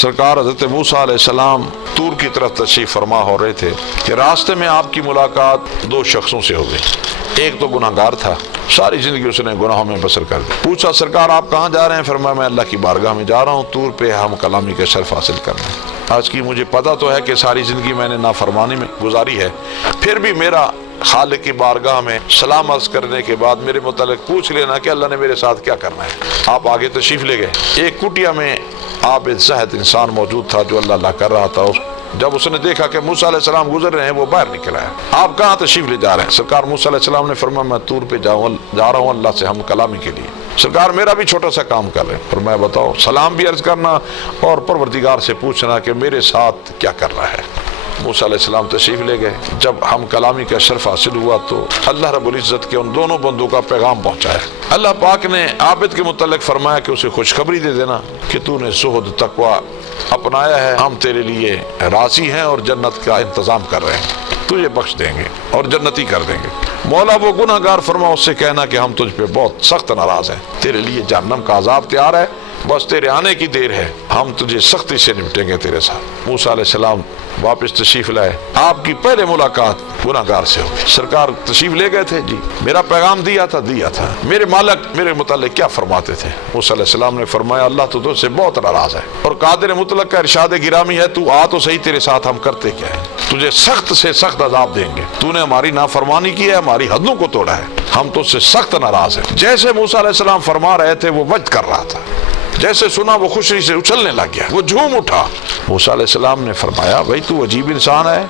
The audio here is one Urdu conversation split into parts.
سرکار حضرت موسیٰ علیہ السلام طور کی طرف تشریف فرما ہو رہے تھے کہ راستے میں آپ کی ملاقات دو شخصوں سے ہو گئی۔ ایک تو گناہ گار تھا، ساری زندگی اس نے گناہوں میں بسر کر دی۔ پوچھا سرکار آپ کہاں جا رہے ہیں؟ فرمایا میں اللہ کی بارگاہ میں جا رہا ہوں، طور پہ ہم کلامی کا شرف حاصل کرنا ہے۔ آج کی مجھے پتہ تو ہے کہ ساری زندگی میں نے نافرمانی میں گزاری ہے، پھر بھی میرا خالق کی بارگاہ میں سلام عرض کرنے کے بعد میرے متعلق پوچھ لینا کہ اللہ نے میرے ساتھ کیا کرنا ہے۔ آپ آگے تشریف لے گئے۔ ایک کٹیا میں عابد زاہد انسان موجود تھا جو اللہ کر رہا تھا۔ جب اس نے دیکھا کہ موسیٰ علیہ السلام گزر رہے ہیں، وہ باہر نکلا ہے۔ آپ کہاں تشریف لے جا رہے ہیں؟ سرکار موسیٰ علیہ السلام نے فرمایا میں طور پہ جا رہا ہوں اللہ سے ہم کلامی کے لیے۔ سرکار میرا بھی چھوٹا سا کام کر رہے ہیں۔ فرمایا بتاؤ۔ سلام بھی عرض کرنا اور پروردگار سے پوچھنا کہ میرے ساتھ کیا کر رہا ہے۔ موسیٰ علیہ السلام تشریف لے گئے۔ جب ہم کلامی کا شرف حاصل ہوا تو اللہ رب العزت کے ان دونوں بندوں کا پیغام پہنچا ہے۔ اللہ پاک نے عابد کے متعلق فرمایا کہ اسے خوشخبری دے دینا کہ تو نے زہد تقوی اپنایا ہے، ہم تیرے لیے راضی ہیں اور جنت کا انتظام کر رہے ہیں، تجھے بخش دیں گے اور جنتی کر دیں گے۔ مولا وہ گناہ گار فرما اس سے کہنا کہ ہم تجھ پہ بہت سخت ناراض ہیں، تیرے لیے جہنم کا عذاب تیار ہے، بس تیرے آنے کی دیر ہے، ہم تجھے سختی سے نمٹیں گے تیرے ساتھ۔ موسیٰ علیہ السلام واپس تشریف لائے۔ آپ کی پہلے ملاقات گناہ گار سے ہوئی۔ سرکار تشریف لے گئے تھے، جی میرا پیغام دیا تھا، میرے مالک میرے متعلق کیا فرماتے تھے؟ موسیٰ علیہ السلام نے فرمایا اللہ تو تجھ سے بہت ناراض ہے اور قادر مطلق کا ارشاد گرامی ہے تو آ تو صحیح، تیرے ساتھ ہم کرتے کیا ہے؟ تجھے سخت سے سخت عذاب دیں گے، تو نے ہماری نافرمانی کی ہے، ہماری حدوں کو توڑا ہے، ہم تجھ سے سخت ناراض ہیں۔ جیسے موسیٰ علیہ السلام فرما رہے تھے وہ وجد کر رہا تھا، جیسے سنا وہ خوشی سے اچھلنے لگ گیا، وہ جھوم اٹھا۔ موسیٰ علیہ السلام نے فرمایا بھائی تو عجیب انسان ہے،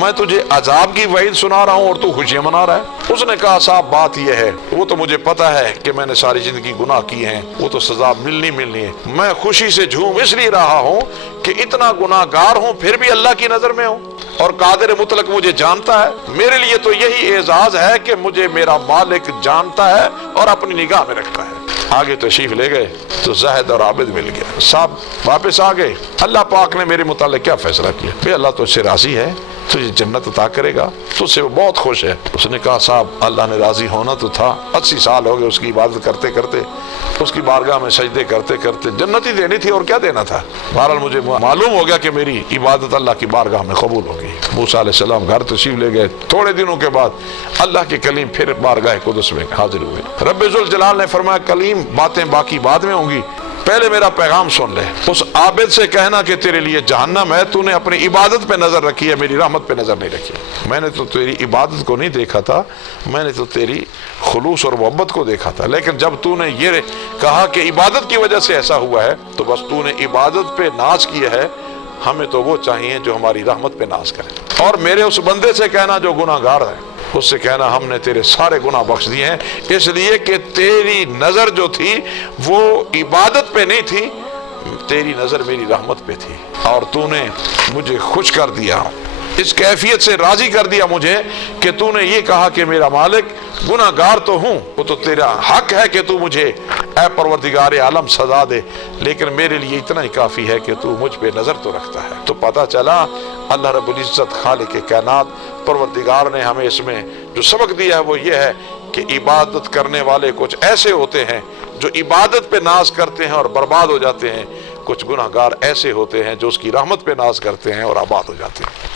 میں تجھے عذاب کی وعید سنا رہا ہوں اور تو خوشیاں منا رہا ہے۔ اس نے کہا صاحب بات یہ ہے، وہ تو مجھے پتا ہے کہ میں نے ساری زندگی گناہ کیے ہیں، وہ تو سزا ملنی ہے، میں خوشی سے جھوم اس لیے رہا ہوں کہ اتنا گناہ گار ہوں پھر بھی اللہ کی نظر میں ہوں اور قادر مطلق مجھے جانتا ہے۔ میرے لیے تو یہی اعزاز ہے کہ مجھے میرا مالک جانتا ہے اور اپنی نگاہ میں رکھتا ہے۔ آگے تشریف لے گئے تو زاہد اور عابد مل گیا، صاحب واپس آ گئے۔ اللہ پاک نے میرے متعلق کیا فیصلہ کیا؟ بھئی اللہ تو اس سے راضی ہے، تجھے جنت عطا کرے گا، تو اس سے وہ بہت خوش ہے۔ اس نے کہا صاحب اللہ نے راضی ہونا تو تھا، 80 سال ہو گئے اس کی عبادت کرتے کرتے، اس کی بارگاہ میں سجدے کرتے کرتے، جنت ہی دینی تھی اور کیا دینا تھا۔ بہرحال مجھے معلوم ہو گیا کہ میری عبادت اللہ کی بارگاہ میں قبول ہو گئی۔ موسیٰ علیہ السلام گھر تشریف لے گئے۔ تھوڑے دنوں کے بعد اللہ کے کلیم پھر بارگاہ قدس میں حاضر ہوئے۔ رب ذوالجلال نے فرمایا کلیم باتیں باقی بعد میں ہوں گی، پہلے میرا پیغام سن لے۔ اس عابد سے کہنا کہ تیرے لیے جہنم ہے، تو نے اپنی عبادت پہ نظر رکھی ہے، میری رحمت پہ نظر نہیں رکھی۔ میں نے تو تیری عبادت کو نہیں دیکھا تھا، میں نے تو تیری خلوص اور محبت کو دیکھا تھا، لیکن جب تو نے یہ کہا کہ عبادت کی وجہ سے ایسا ہوا ہے تو بس تو نے عبادت پہ ناز کیا ہے، ہمیں تو وہ چاہیے جو ہماری رحمت پہ ناز کرے۔ اور میرے اس بندے سے کہنا جو گناہ گار ہے، اس سے کہنا ہم نے تیرے سارے گناہ بخش دیے ہیں، اس لیے کہ تیری نظر جو تھی وہ عبادت پہ نہیں تھی، تیری نظر میری رحمت پہ تھی، اور تو نے مجھے خوش کر دیا، اس کیفیت سے راضی کر دیا مجھے کہ تو نے یہ کہا کہ میرا مالک گناہ گار تو ہوں، وہ تو تیرا حق ہے کہ تو مجھے اے پروردگار عالم سزا دے، لیکن میرے لیے اتنا ہی کافی ہے کہ تو مجھ پہ نظر تو رکھتا ہے۔ تو پتہ چلا اللہ رب العزت خالق کائنات پروردگار نے ہمیں اس میں جو سبق دیا ہے وہ یہ ہے کہ عبادت کرنے والے کچھ ایسے ہوتے ہیں جو عبادت پہ ناز کرتے ہیں اور برباد ہو جاتے ہیں، کچھ گناہ گار ایسے ہوتے ہیں جو اس کی رحمت پہ ناز کرتے ہیں اور آباد ہو جاتے ہیں۔